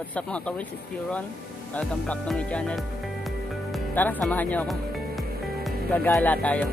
What's up mga kawils, it's Euron. Welcome back to my channel. Tara, samahan niyo ako. Gagala tayo.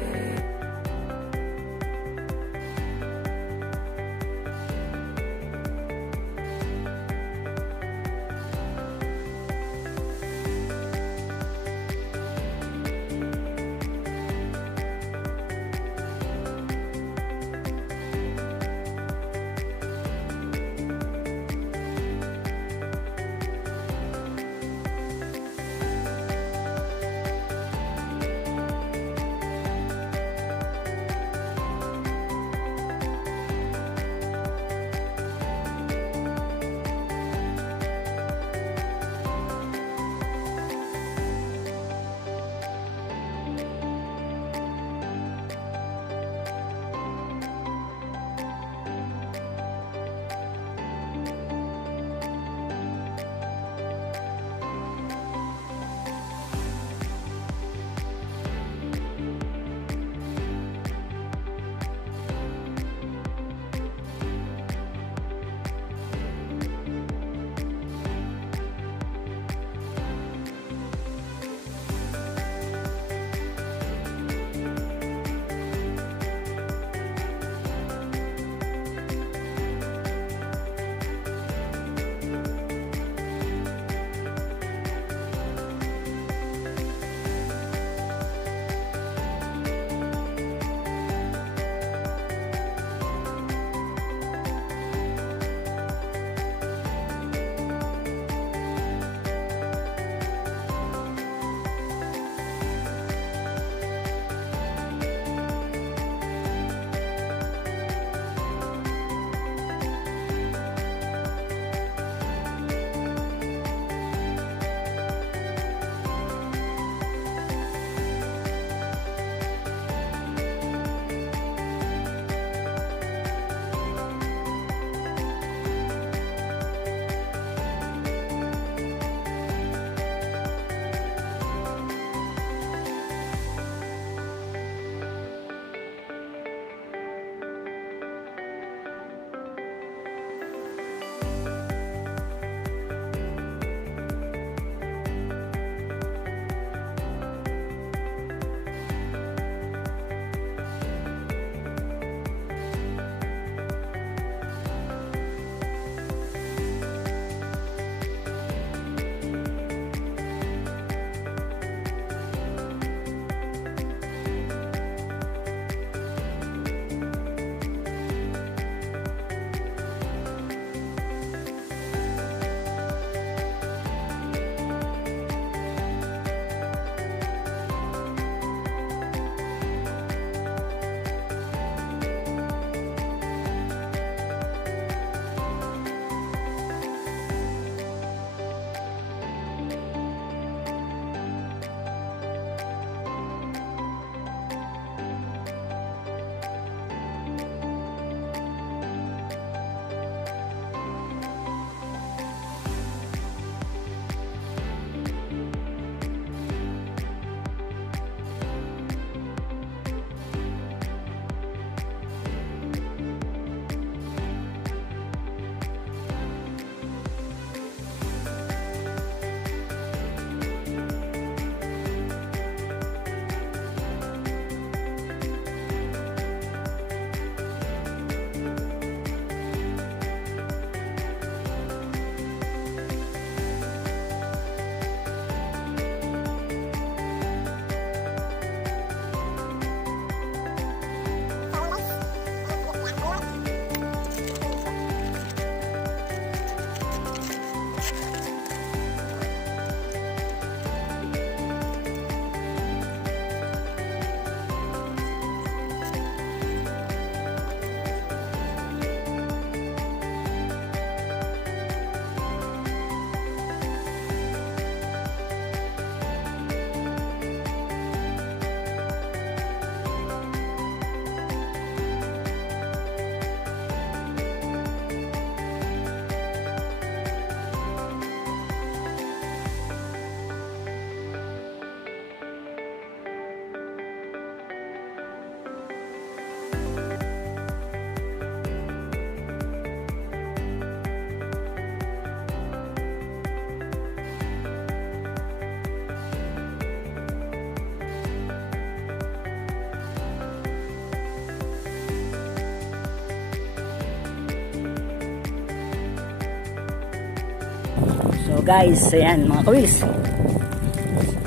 guys, ayan mga kawils,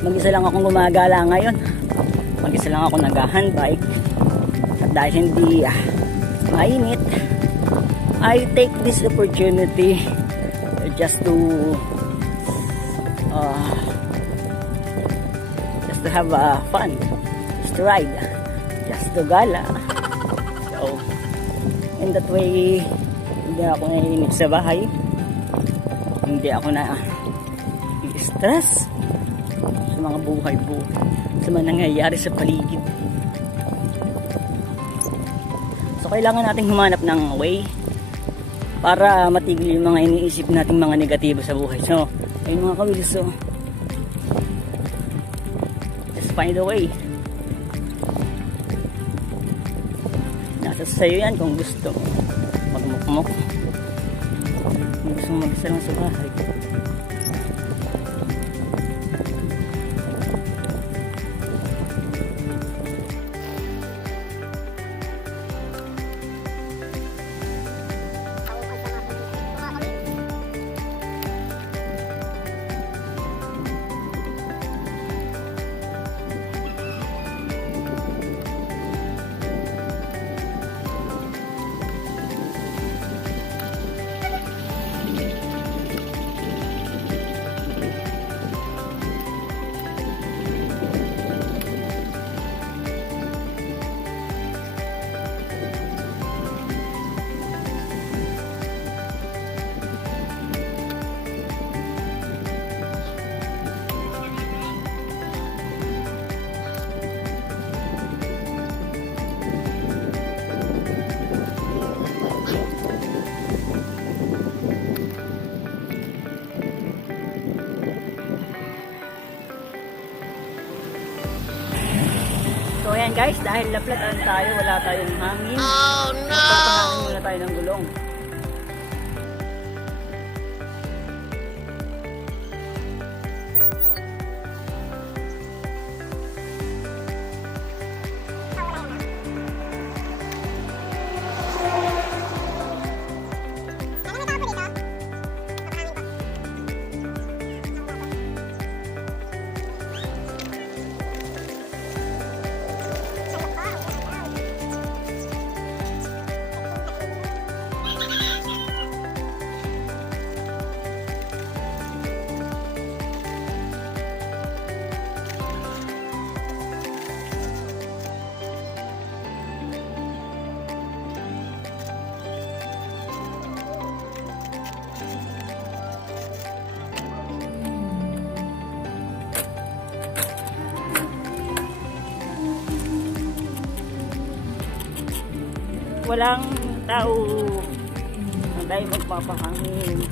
mag-isa lang akong gumagala ngayon, mag-isa lang ako nag-handbike, at dahil hindi mainit, I take this opportunity just to have fun, just to ride, just to gala. So in that way, hindi ako naiinip sa bahay, hindi ako na i-stress sa mga buhay-buhay, sa mga nangyayari sa paligid. So kailangan nating humanap ng way para matigil yung mga iniisip nating mga negatibo sa buhay. So ayun mga kawil, so just find a way. Nasa sa'yo yan kung gusto magmukmok, kung gusto mag-isa lang sa bahay. So ayan guys, dahil laplatan tayo, wala tayong hangin. Oh no! Magpapahangin muna tayo ng gulong. Walang tao, dahil magpapahangin.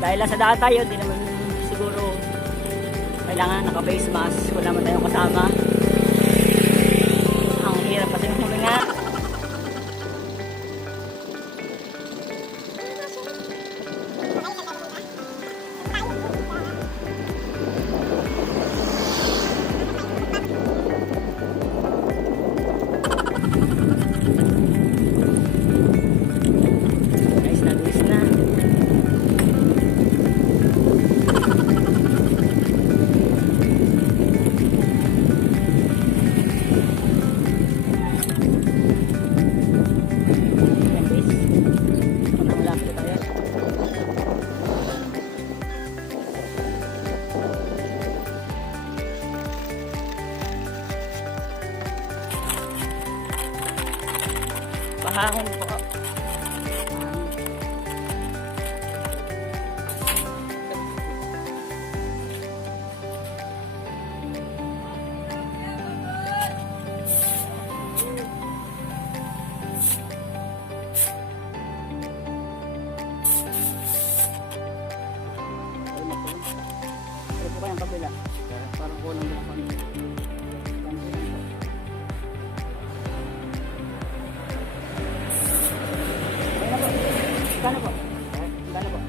Dahil sa daan tayo, hindi naman siguro kailangan naka-face mask. Wala naman tayong kasama. Ang hirap kasi huminga. Pahangin po. Pero po kayang kabila. Parang kulang lang kami. Gano po? Gano po?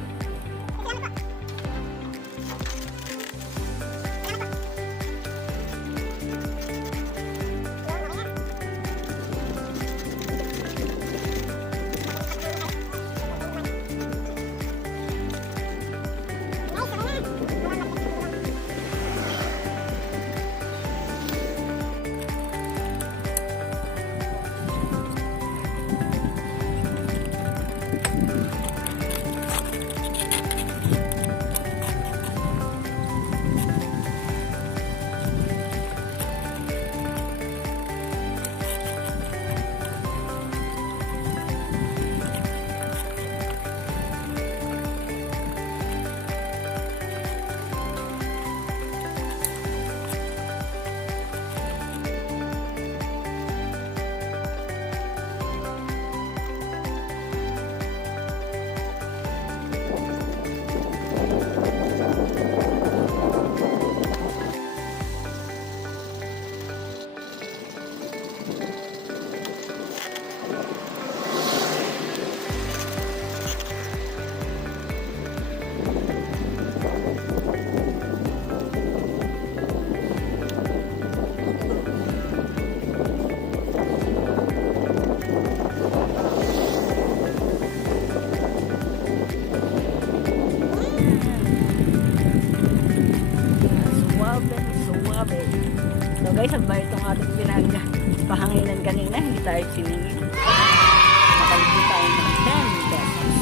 So guys, sabay itong ating pinagpahanginan kanina, hindi tayo siningin. Nakaliti tayo ng 10 pesos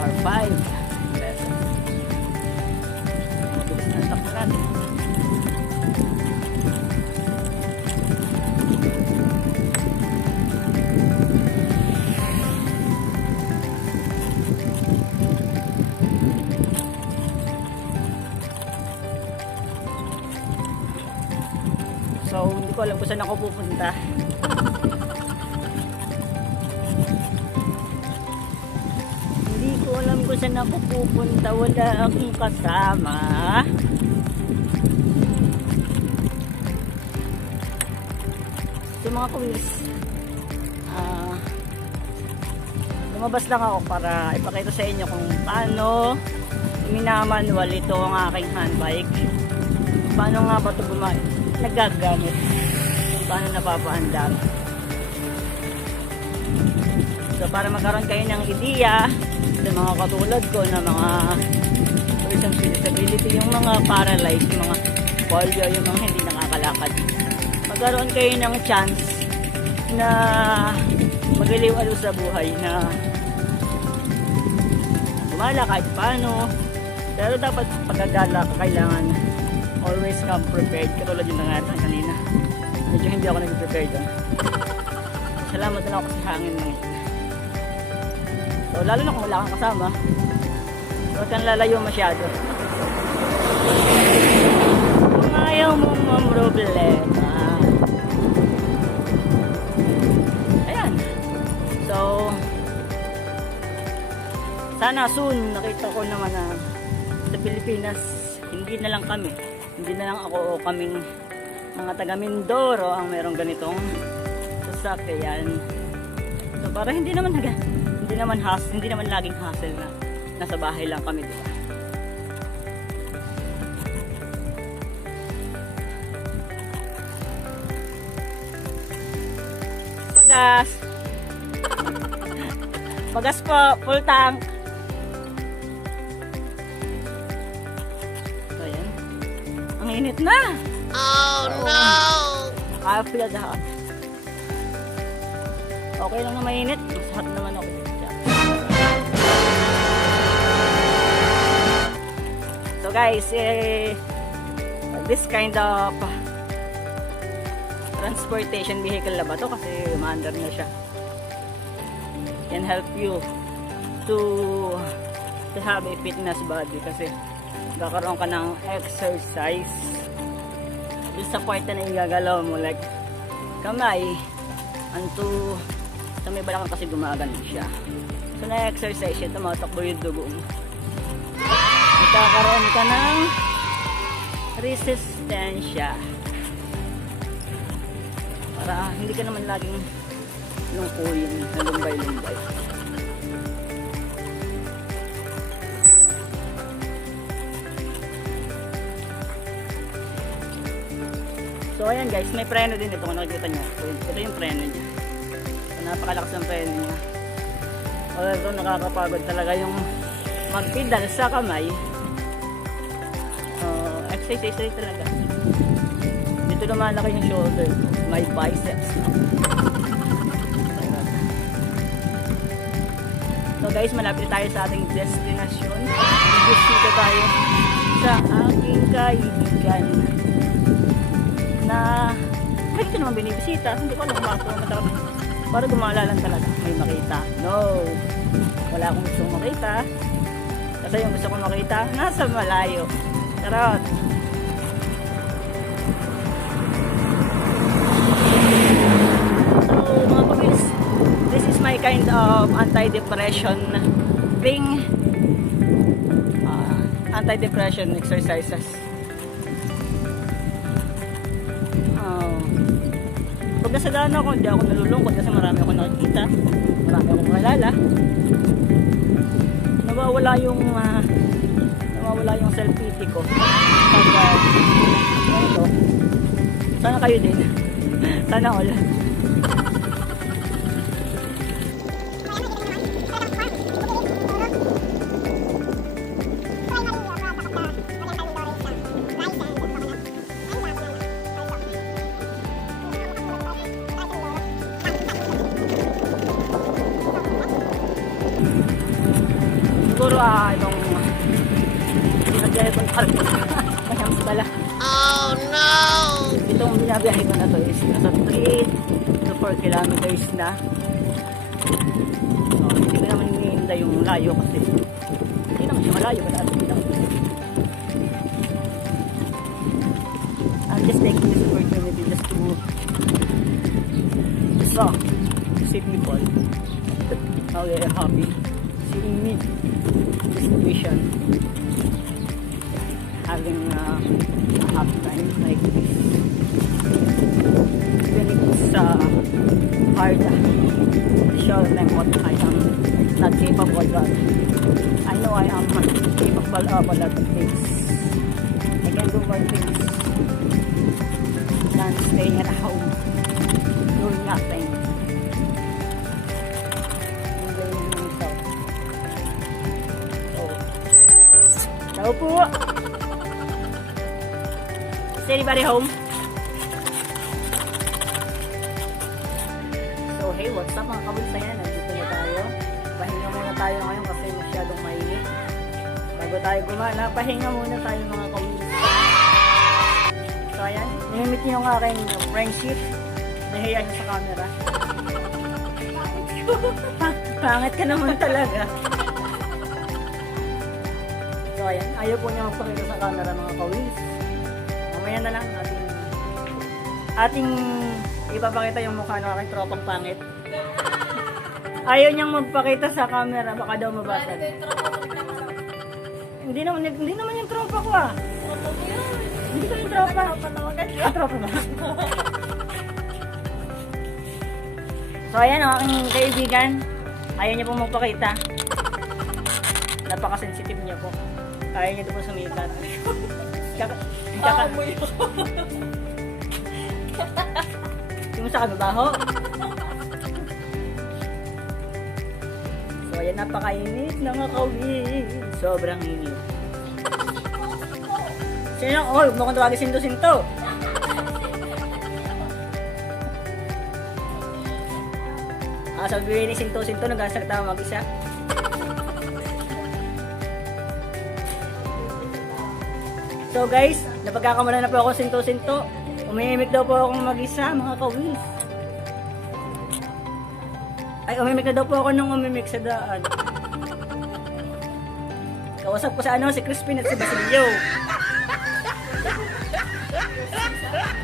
or 5 pesos. Mabilis na takbo natin. So, hindi ko alam kung saan ako pupunta. Hindi ko alam kung saan ako pupunta. Wala akong kasama. So, mga kuwis, lumabas lang ako para ipakita sa inyo kung paano minamanual ito ang aking handbike. Paano nga ba ito nagagamit, paano napapaandar. So para magkaroon kayo ng ideya sa mga katulad ko na mga persons with disability, yung mga paralyzed, yung mga polio, yung mga hindi nakakalakad, magkaroon kayo ng chance na magaliw-aliw sa buhay, na gumala kahit paano. Pero dapat pagkagala kailangan always come prepared. Katulad yung nangatan kanina. Medyo hindi ako nag-prepare doon. Salamat na ako sa hangin ng ito. So lalo na kung wala kang kasama, huwag kang lalayo masyado. Kung ayaw mo problema. Ayan. So sana soon nakita ko naman na sa Pilipinas hindi na lang kami, hindi na lang ako o kaming mga taga Mindoro ang merong ganitong sasakyan. So para hindi naman laging hassle na nasa bahay lang kami, diba? Bagas. Bagas po, full tank. Ang init na! Oh no! Nakafeel na hot. Okay lang na mainit. Mas hot naman ako. So guys, this kind of transportation vehicle na ba to? Kasi umaandar na siya. can help you to have a fitness body kasi kakaroon ka ng exercise doon sa part na igagalaw mo, like kamay anto sa may balakang kasi gumagano siya. So na-exercise siya, tumatakbo yung dugo mo. Magkakaroon ka ng resistensya para hindi ka naman laging lungkuyin na lumbay-lumbay. So ayan guys, may preno din ito kung nakikita nyo. So, ito yung preno niya. So, napakalakas ng preno niya. Although nakakapagod talaga yung magpedal sa kamay. Exercise rin talaga. Dito lumalaki yung shoulder, my biceps. So guys, malapit tayo sa ating destination. Bisita tayo sa aking kaibigan na hindi ko naman binibisita. Hindi ko alam kung ako para gumalalan talaga. May makita. No! Wala akong gustong makita. Kasi yung gusto kong makita, nasa malayo. Charot! So mga pabis, this is my kind of anti-depression thing. Anti-depression exercises. Pag nasa daan ako, hindi ako nalulungkot kasi marami ako nakikita, marami akong kalala. Nawawala yung self-pity ko. Pag ito, sana kayo din. Sana all. Siguro itong binabiyahe ko mayams pala. Oh no! Itong binabiyahe ko na to is nasa 3 to 4 kilometers na. So, hindi ko naman hinihinda yung layo kasi hindi naman siya malayo. I'm just taking this opportunity just to see people how they are happy seeing me this situation, having a happy time like this. Even if it's hard to show them what I am not capable of. I know I am capable of a lot of things. I can do more things than staying at home doing nothing. Hello po! Is anybody home? So hey, what's up mga kabulsayan? Nandito na tayo. Pahinga muna tayo ngayon kasi masyadong mainit. Bago tayo gumana, pahinga muna tayo mga kabulsayan. So ayan, nimimit niyo yung aking friendship. Nahiya niyo sa camera. Pangit ka naman talaga. So ayan, ayaw po niya magpakita sa camera mga kawis. Mamaya na lang ating ipapakita yung mukha ng aking tropang pangit. Ayaw niyang magpakita sa camera, baka daw mabasag. Hindi naman yung tropa ko ah. Hindi ko yung tropa. Tropa ba? So ayan ang aking kaibigan. Ayaw niya pong magpakita. Napaka-sensitive niya po. Kaya niya ito po sumikat. Amoy ko. Yung sa kababaho. So ayan, napakainit na mga kawin. Sobrang init. Sino? Oh, huwag mo kong tawagin sinto-sinto. Sabihin ni sinto-sinto, nag-asagta mag-isa. So guys, napagkakamala na po ako sinto-sinto. Umimik daw po akong mag-isa mga kawis. Ay, umimik na daw po ako nung umimik sa daan. Kausap ko sa ano, si Crispin at si Basilio.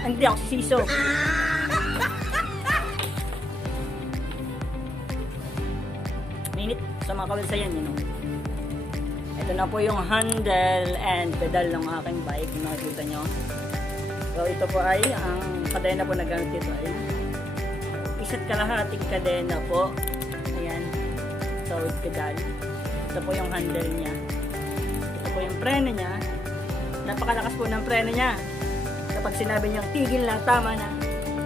Hindi ako si Siso. Minute sa mga kawilsayan yun. Ito na po yung handle and pedal ng aking bike. Kung makikita nyo. So ito po ay ang kadena po na gamit ito ay isa't kalahating kadena po. Ayan. So with pedal. Ito po yung handle niya. Ito po yung preno niya. Napakalakas po ng preno niya. Kapag sinabi niyang tigil na, tama na,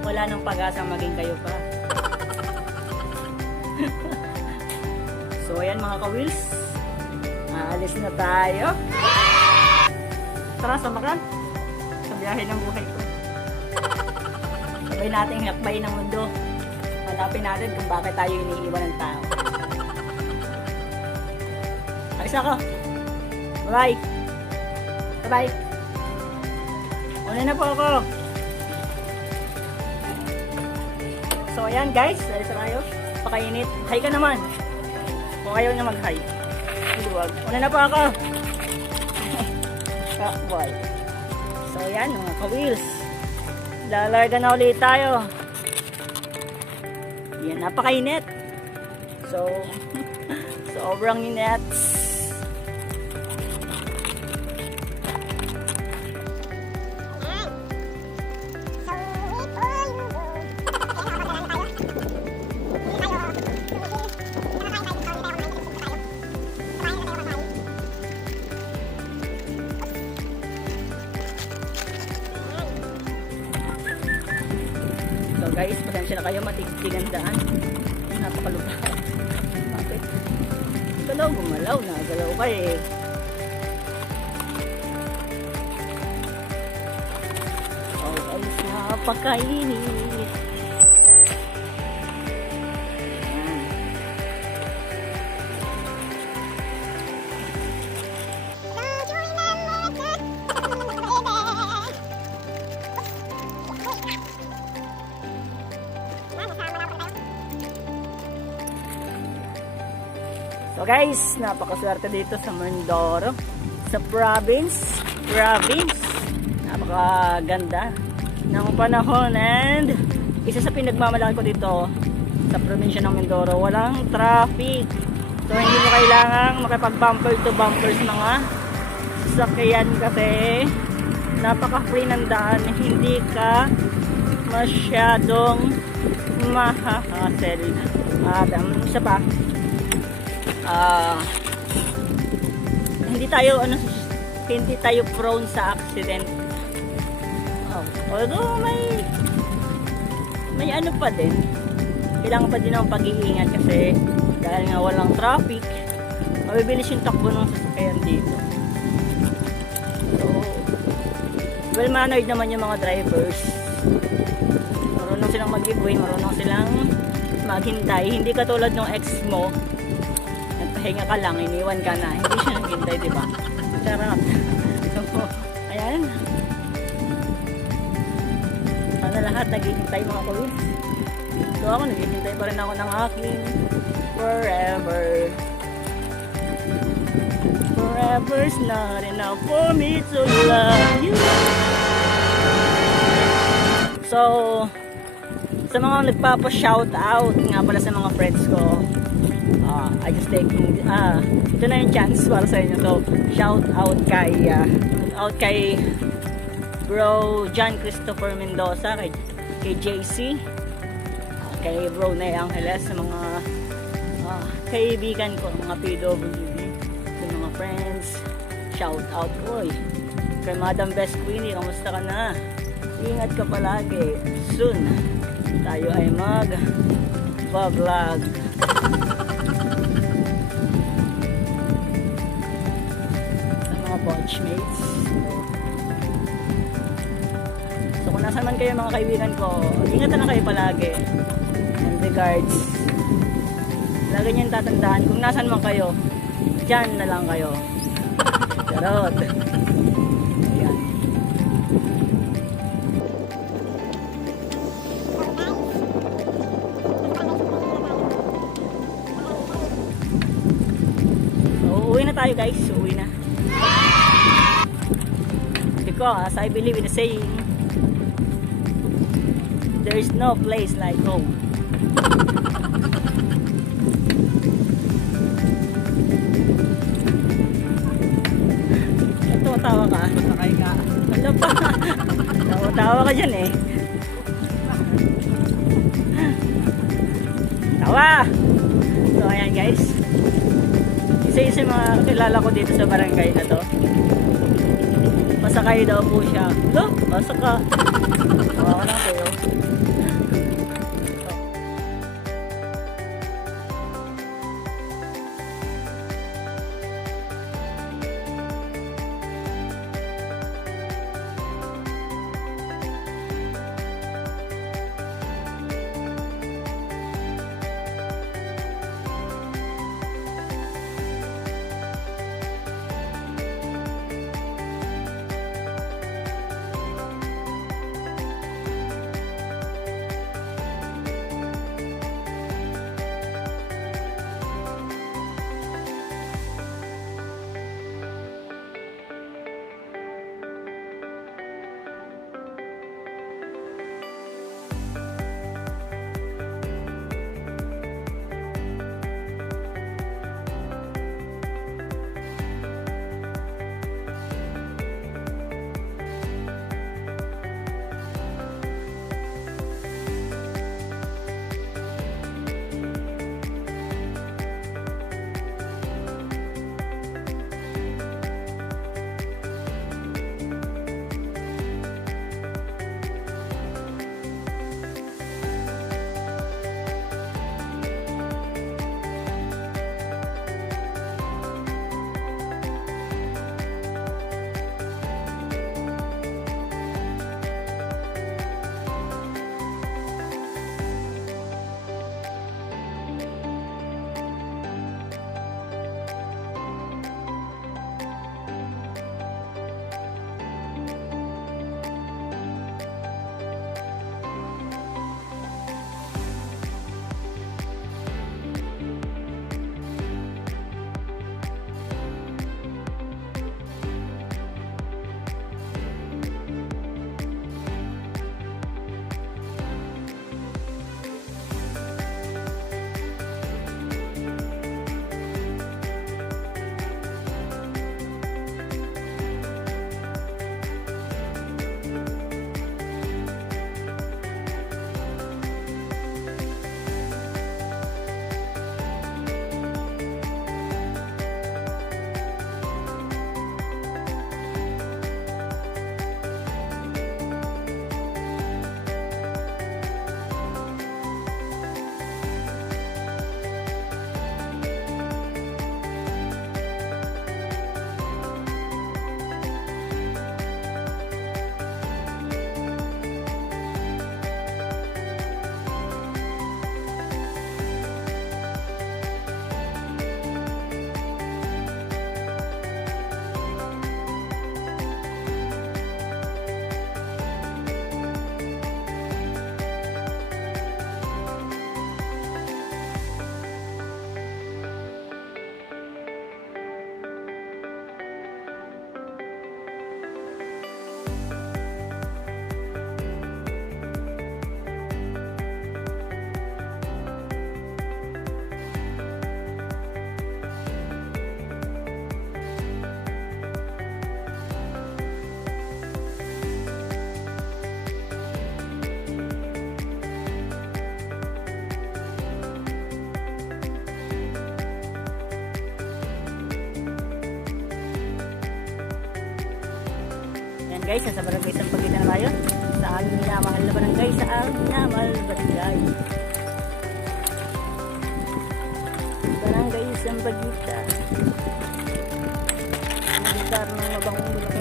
wala nang pag-asang maging kayo pa. So ayan mga ka-wheels, aalis na tayo. Tara, sama ka sa biyahe ng buhay ko. Sabay natin hinakbay ng mundo. Hanapin natin kung bakit tayo iniiwan ng tao. Alis ako. Bye. Bye. Una na po ako. So ayan guys, alis na tayo. Pakainit. Hi ka naman. Kung ayaw na mag-hi. Iluwag. Una na po ako. Boy. So ayan mga ka-wheels. Lalarga na ulit tayo. Yan, napakainit. So, sobrang init. So guys, pasensya na kayo, matigtig ang daan. Napakalupa. Bakit? Galaw, gumalaw na. Galaw ka eh. Oh guys, napakainit. So guys, napakaswerte dito sa Mindoro, sa province, napakaganda ng panahon and isa sa pinagmamalaki ko dito sa probinsya ng Mindoro, walang traffic. So hindi mo kailangang makipag-bumper to bumpers mga sasakyan kasi napaka-free ng daan, hindi ka masyadong mahahassle. At isa pa, hindi tayo prone sa accident. Although may ano pa din, kailangan pa din ng pag-iingat kasi dahil nga walang traffic, mabibilis yung takbo ng sasakyan dito. So well mannered naman yung mga drivers, marunong silang mag-giveaway, marunong silang maghintay, hindi katulad ng ex mo. Hinga ka lang, iniwan ka na. Hindi siya naghintay, diba? Sarap. So, ayan. Sana lahat naghihintay mga kawins. So, ako naghihintay pa rin ako ng aking forever. Forever's not enough for me to love you. So, sa mga nagpapa-shout out nga pala sa mga friends ko, I just take ito na yung chance para sa inyo. So shout out kay bro John Christopher Mendoza, kay JC, kay bro Nay Angeles, sa mga kaibigan ko, mga PWD, sa mga friends, shout out boy. Kay Madam Best Queenie, kamusta ka na? Ingat ka palagi. Soon tayo ay mag-vlog. Watchmates. So kung nasan man kayo mga kaibigan ko, ingatan na kayo palagi. And regards. Lagi nyo tatandaan, kung nasan man kayo, dyan na lang kayo. Charot. Ayan. tayo guys, uwi na. Because I believe in the saying, there is no place like home. Tawa ka? Sakay ka. Ano pa? Tawa ka dyan eh. Tawa! So ayan guys. Isa-isa mga kilala ko dito sa barangay na to. Masakay daw po siya. Lo, masaka. Tawa ko lang kayo. Guys, nasa barangay Sampaguita na tayo. Sa aming minamahal na barangay, sa aming minamahal na barangay. Barangay Sampaguita. Gitar ng mabangong bulak.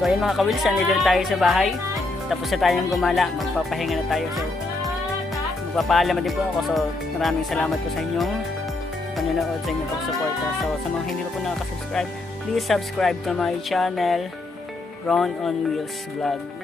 So ayun mga kawilsan, dito na tayo sa bahay. Tapos na tayong gumala, magpapahinga na tayo. So magpapaalam din po ako. So maraming salamat po sa inyong panonood, sa inyong pagsuporta. So sa mga hindi pa po nakaka-subscribe, please subscribe to my channel, Ron on Wheels Vlog.